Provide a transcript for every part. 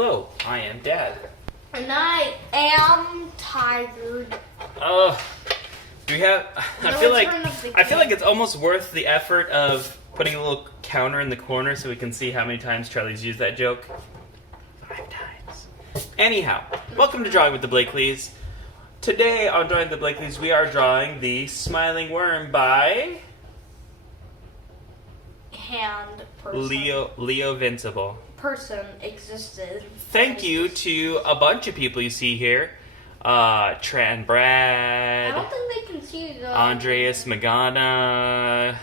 Hello, I am Dad. And I am tired. Do we have? I feel like it's almost worth the effort of putting a little counter in the corner so we can see how many times Charlie's used that joke. 5 times. Anyhow, welcome to Drawing with the Blakeleys. Today on Drawing with the Blakeleys, we are drawing the Smiling Worm by Hand person. Leovincible. Person existed. Thank you to a bunch of people you see here. Tran Brad. I don't think they can see the Andreas Magana.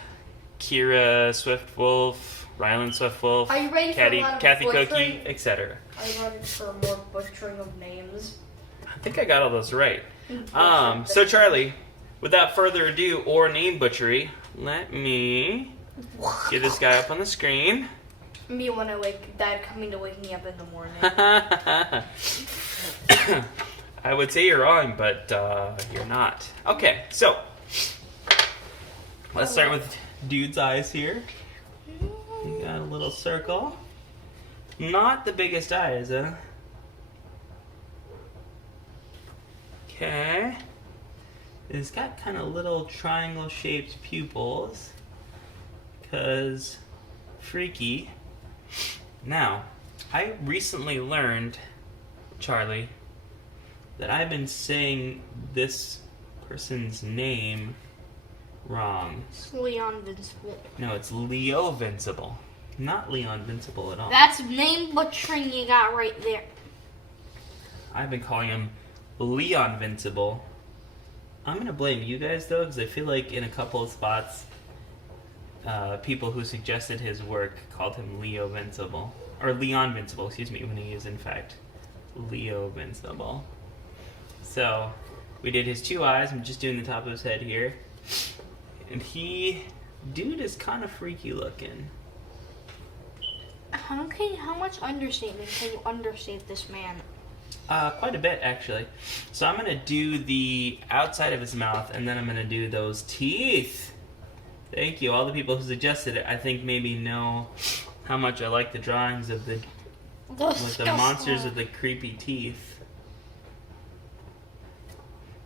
Keyra Swiftwolf. Rylan Swiftwolf. Are you ready for a lot of Kathy butchering? Cookie, etc. Are you ready for more butchering of names? I think I got all those right. So Charlie, without further ado or name butchery, let me get this guy up on the screen. Me when Dad coming to wake me up in the morning. I would say you're wrong, but you're not. Okay, so let's start with dude's eyes here. You got a little circle. Not the biggest eyes, huh? Okay. It's got kind of little triangle-shaped pupils. Because freaky. Now, I recently learned, Charlie, that I've been saying this person's name wrong. It's Leovincible. No, it's Leovincible. Not Leovincible at all. That's name butchering you got right there. I've been calling him Leonvincible. I'm going to blame you guys, though, because I feel like in a couple of spots, people who suggested his work called him Leovincible. Or Leonvincible, excuse me, when he is, in fact, Leovincible. So, we did his 2 eyes. I'm just doing the top of his head here. And dude is kind of freaky looking. Okay, how much understatement can you understate this man? Quite a bit, actually. So I'm going to do the outside of his mouth, and then I'm going to do those teeth. Thank you. All the people who suggested it, I think, maybe know how much I like the drawings of with the monsters with the creepy teeth.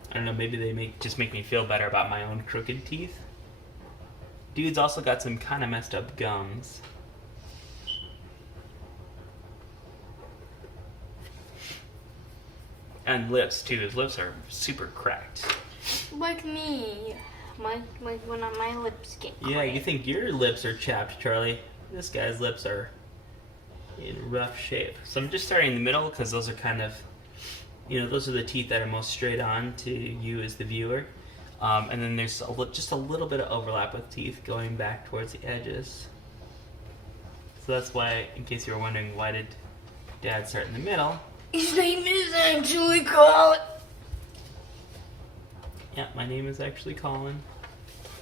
I don't know, maybe they just make me feel better about my own crooked teeth. Dude's also got some kind of messed up gums. And lips, too. His lips are super cracked. Like me. When my lips get cracked. Yeah, you think your lips are chapped, Charlie. This guy's lips are in rough shape. So I'm just starting in the middle because those are kind of, those are the teeth that are most straight on to you as the viewer. And then there's just a little bit of overlap with teeth going back towards the edges. So that's why, in case you were wondering, why did Dad start in the middle? His name is actually Colin. Yeah, my name is actually Colin.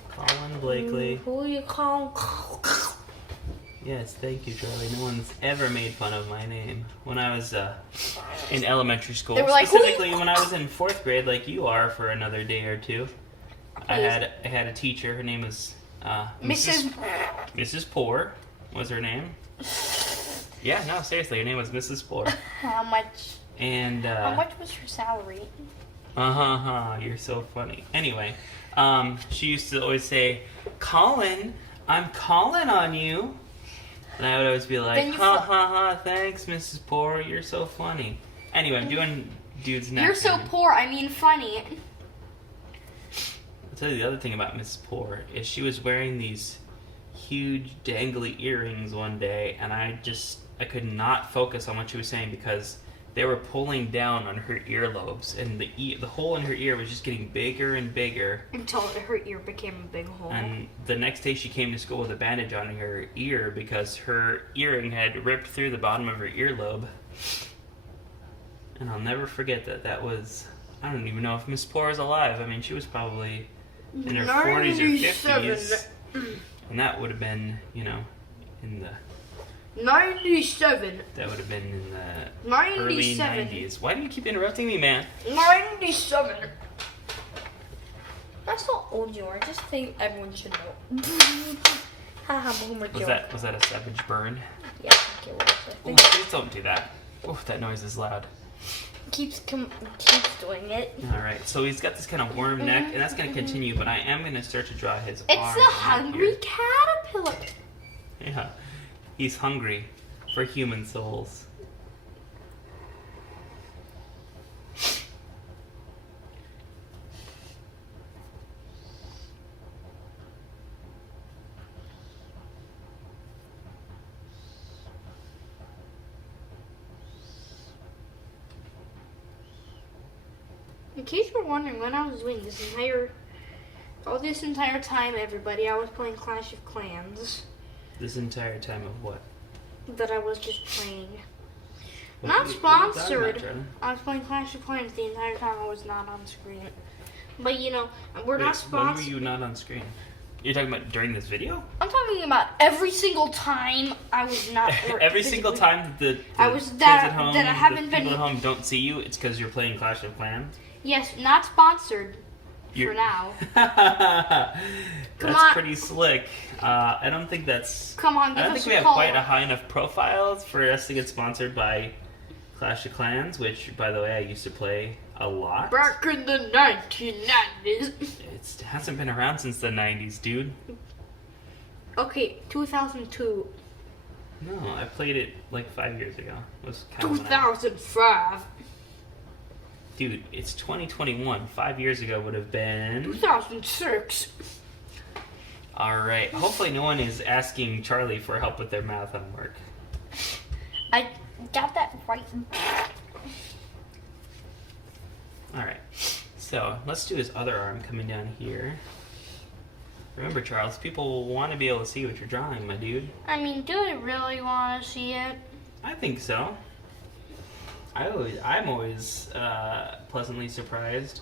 Colin Blakely. Who you call? Yes, thank you, Charlie. No one's ever made fun of my name. When I was in elementary school, they were like, specifically when I was in 4th grade, like you are for another day or two, I had a teacher. Her name was Mrs. Poor was her name. Yeah, no, seriously, her name was Mrs. Poor. How much? And how much was her salary? You're so funny. Anyway, she used to always say, "Colin, I'm calling on you." And I would always be like, thanks, Mrs. Poor, you're so funny. Anyway, I'm doing dude's neck. You're so poor, I mean funny. I'll tell you the other thing about Mrs. Poor is she was wearing these huge dangly earrings one day, and I could not focus on what she was saying because they were pulling down on her earlobes, and the hole in her ear was just getting bigger and bigger. Until her ear became a big hole. And the next day she came to school with a bandage on her ear because her earring had ripped through the bottom of her earlobe. And I'll never forget that was... I don't even know if Miss Poor is alive. I mean, she was probably in her 40s or 50s. And that would have been, in the... 97. That would have been in the 97. early 90s. Why do you keep interrupting me, man? 97. That's how old you are. I just think everyone should know. Haha, boomer joke. Was that a savage burn? Yeah, okay, what was it? Ooh, please don't do that. Oh, that noise is loud. Keeps doing it. All right, so he's got this kind of worm neck, and that's going to continue, but I am going to start to draw his It's arms the on hungry here. caterpillar. Yeah, he's hungry for human souls. In case you're wondering when I was doing all this entire time, everybody, I was playing Clash of Clans. This entire time of what? That I was just playing. What Not are you talking sponsored. about, Rylan? I was playing Clash of Clans the entire time I was not on screen. But you know, we're Wait, not when were sponsored. you not on screen? You're talking about during this video? I'm talking about every single time I was not. Every single time that the I was kids that- at home, that I haven't the people been- at home don't see you, it's because you're playing Clash of Clans? Yes, not sponsored for now. That's on. pretty slick. I don't think that's... Come on, I give don't us think a we have call. quite a high enough profile for us to get sponsored by Clash of Clans, which, by the way, I used to play a lot. Back in the 1990s. It hasn't been around since the 90s, dude. Okay, 2002. No, I played it like 5 years ago. It was kind of when I- 2005. Dude, it's 2021. 5 years ago would have been... 2006. Alright, hopefully no one is asking Charlie for help with their math homework. I got that right. Alright, so let's do his other arm coming down here. Remember, Charles, people want to be able to see what you're drawing, my dude. I mean, do I really want to see it? I think so. I'm always pleasantly surprised.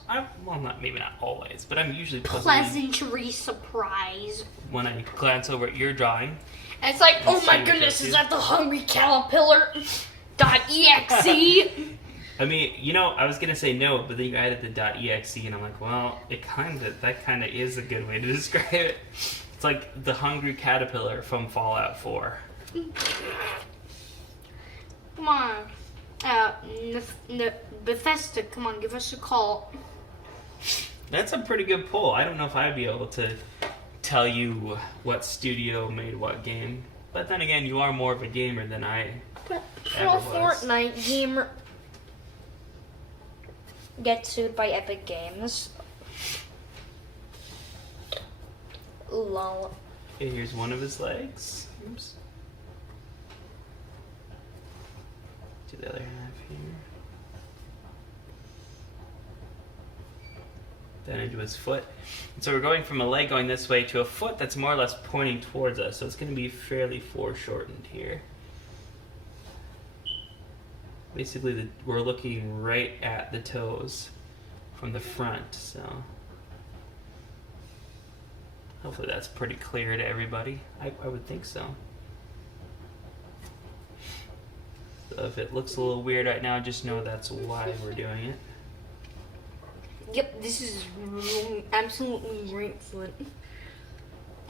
Maybe not always, but I'm usually Pleasantry surprise. when I glance over at your drawing. And it's like, oh see my what goodness, you is see. that the hungry caterpillar? .exe. I mean, I was gonna say no, but then you added the .exe, and I'm like, well, that kind of is a good way to describe it. It's like the hungry caterpillar from Fallout 4. Come on. Bethesda, come on, give us a call. That's a pretty good pull. I don't know if I'd be able to tell you what studio made what game, but then again, you are more of a gamer than I Pro ever was. Fortnite gamer gets sued by Epic Games. Lol. Okay, here's one of his legs. Oops. Do the other half here. Then into his foot. And so we're going from a leg going this way to a foot that's more or less pointing towards us. So it's going to be fairly foreshortened here. Basically, we're looking right at the toes from the front. So hopefully that's pretty clear to everybody. I would think so. So if it looks a little weird right now, just know that's why we're doing it. Yep, this is absolutely great foot.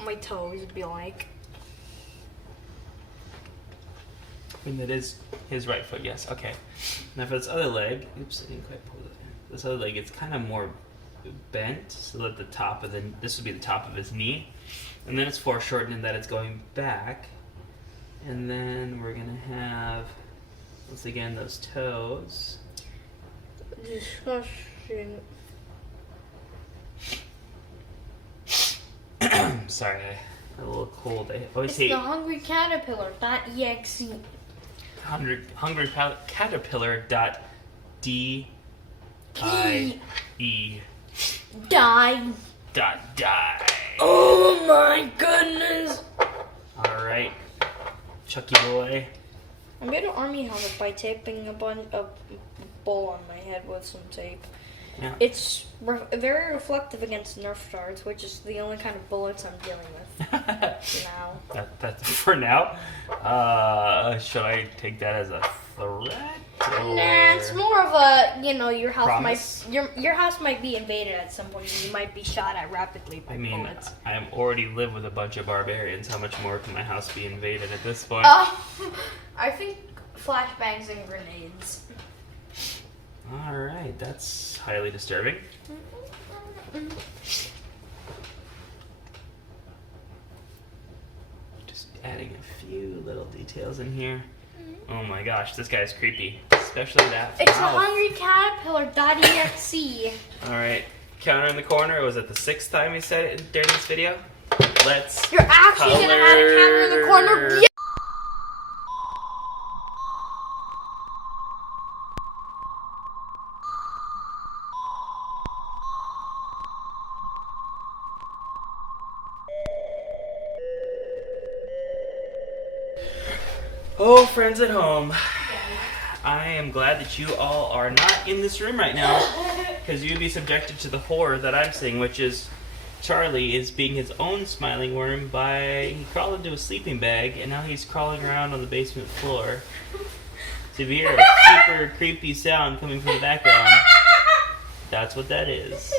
My toes would be like. I mean, that is his right foot, yes. Okay. Now for this other leg, oops, I didn't quite pull it in. This other leg, it's kind of more bent, so that this would be the top of his knee. And then it's foreshortened in that it's going back. And then we're going to have, once again, those toes. Disgusting. Sorry, I had a little cold. I always It's hate the hungry caterpillar.exe. hungry caterpillar dot D I E Die. dot die. Oh my goodness. Alright, Chucky boy. I'm gonna army helmet by taping a bowl on my head with some tape. Yeah. It's very reflective against Nerf darts, which is the only kind of bullets I'm dealing with now. That's for now. Should I take that as a threat? Or... Nah, it's more of a, your house Promise? your house might be invaded at some point. And you might be shot at rapidly by I mean, bullets. I already live with a bunch of barbarians. How much more can my house be invaded at this point? I think flashbangs and grenades. Alright, that's highly disturbing. Just adding a few little details in here. Oh my gosh, this guy's creepy. Especially that It's mouth. a hungry caterpillar.exe. Alright, counter in the corner. Was it the 6th time he said it during this video? Let's You're actually gonna add a counter in the corner? Yeah. Oh, friends at home. I am glad that you all are not in this room right now, because you'd be subjected to the horror that I'm seeing, which is Charlie is being his own smiling worm he crawled into a sleeping bag, and now he's crawling around on the basement floor. So if you hear a super creepy sound coming from the background, that's what that is.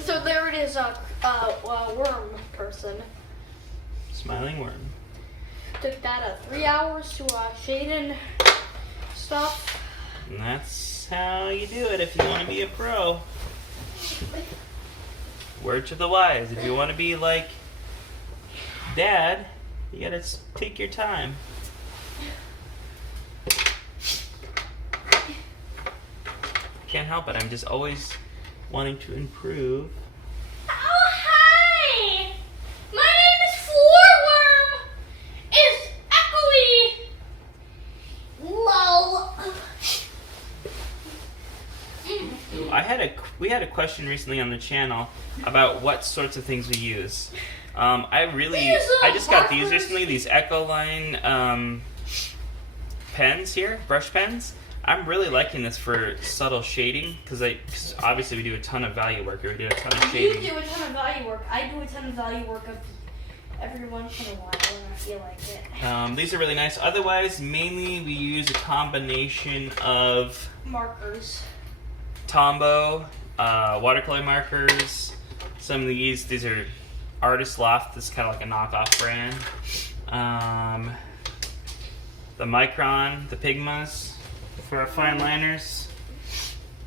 So there it is, a worm person. Smiling worm. Took that 3 hours to shade and stuff. And that's how you do it if you want to be a pro. Word to the wise. If you want to be like Dad, you gotta take your time. Can't help it. I'm just always wanting to improve. Oh, hi! My name is Floorworm! It's echoey! Lol. We had a question recently on the channel about what sorts of things we use. I just got these recently, these Echoline pens here, brush pens. I'm really liking this for subtle shading because obviously we do a ton of value work here. We do a ton of shading. You do a ton of value work. I do a ton of value work every once in a while when I feel like it. These are really nice. Otherwise, mainly we use a combination of Markers. Tombow, watercolor markers. Some of these are Artist Loft. This is kind of like a knockoff brand. The Micron, the Pigmas for our fine liners.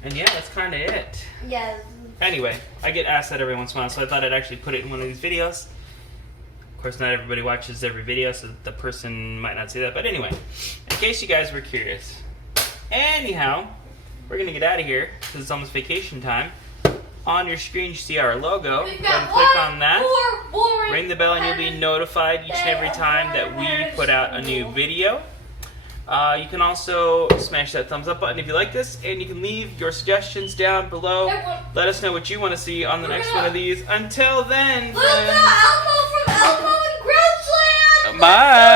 And yeah, that's kind of it. Yeah. Anyway, I get asked that every once in a while, so I thought I'd actually put it in one of these videos. Of course, not everybody watches every video, so the person might not see that. But anyway, in case you guys were curious. Anyhow, we're going to get out of here because it's almost vacation time. On your screen, you see our logo. Go ahead and click on that. Ring the bell and you'll be notified each and every time that we put out a new video. You can also smash that thumbs up button if you like this, and you can leave your suggestions down below. Let us know what you want to see on the next one of these. Until then, friends. Elmo from Elmo and Groundsland! Bye!